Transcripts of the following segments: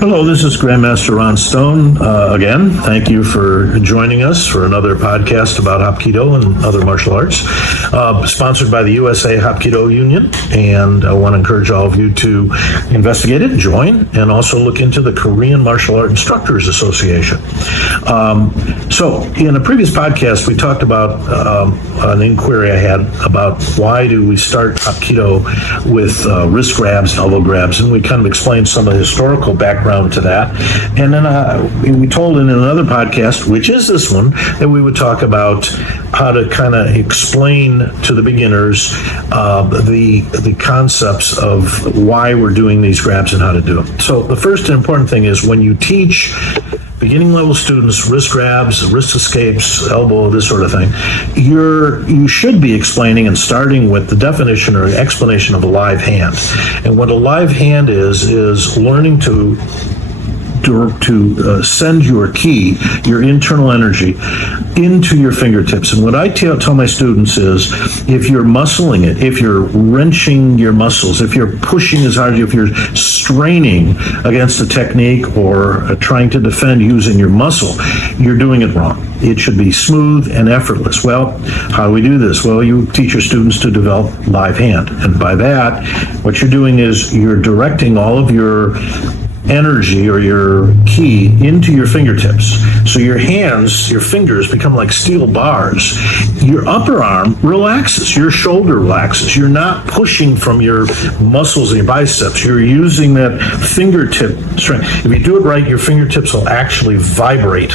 Hello, this is Grandmaster Ron Stone. Again, thank you for joining us for another podcast about Hapkido and other martial arts, sponsored by the USA Hapkido Union. And I want to encourage all of you to investigate it, join, and also look into the Korean Martial Art Instructors Association. So in a previous podcast, we talked about an inquiry I had about why do we start Hapkido with wrist grabs and elbow grabs, and we kind of explained some of the historical background to that. And then we told in another podcast, which is this one, that we would talk about how to kind of explain to the beginners the concepts of why we're doing these grabs and how to do them. So the first important thing is when you teach beginning level students wrist grabs, wrist escapes, elbow, this sort of thing, you should be explaining and starting with the definition or explanation of a live hand. And what a live hand is learning to send your ki, your internal energy, into your fingertips. And what I tell my students is, if you're muscling it, if you're wrenching your muscles, if you're pushing as hard, if you're straining against a technique or trying to defend using your muscle, you're doing it wrong. It should be smooth and effortless. Well, how do we do this? Well, you teach your students to develop live hand. And by that, what you're doing is you're directing all of your energy or your ki into your fingertips. So your hands, your fingers become like steel bars. Your upper arm relaxes, your shoulder relaxes. You're not pushing from your muscles and your biceps. You're using that fingertip strength. If you do it right, your fingertips will actually vibrate.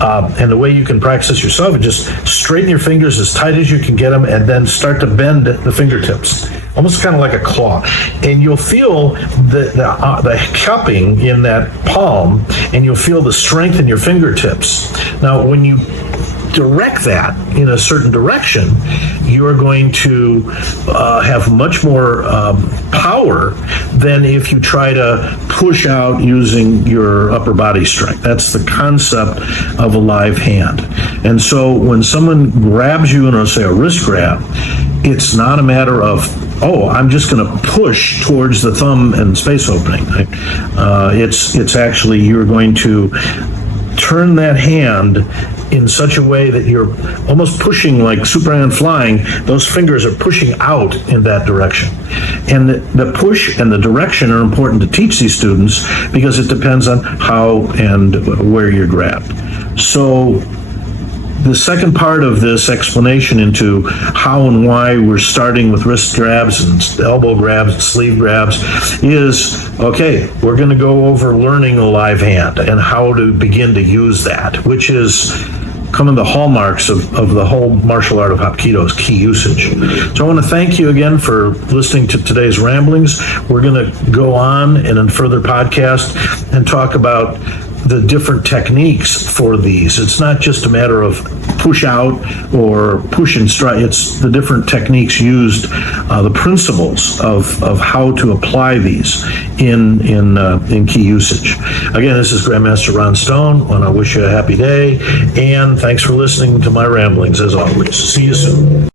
And the way you can practice this yourself is just straighten your fingers as tight as you can get them and then start to bend the fingertips, almost kind of like a claw. And you'll feel the cupping in that palm, and you'll feel the strength in your fingertips. Now, when you direct that in a certain direction, you're going to have much more power than if you try to push out using your upper body strength. That's the concept of a live hand. And so when someone grabs you in, say, a wrist grab, it's not a matter of, oh, I'm just going to push towards the thumb and space opening. It's actually, you're going to turn that hand in such a way that you're almost pushing like Superman flying. Those fingers are pushing out in that direction. And the push and the direction are important to teach these students because it depends on how and where you're grabbed. So the second part of this explanation into how and why we're starting with wrist grabs and elbow grabs and sleeve grabs is, okay, we're going to go over learning a live hand and how to begin to use that, which is kind of the hallmarks of the whole martial art of Hapkido's ki usage. So I want to thank you again for listening to today's ramblings. We're going to go on in a further podcast and talk about the different techniques for these. It's not just a matter of push out or push and strike. It's the different techniques used, the principles of how to apply these in ki usage. Again, this is Grandmaster Ron Stone. I want to wish you a happy day, and thanks for listening to my ramblings as always. See you soon.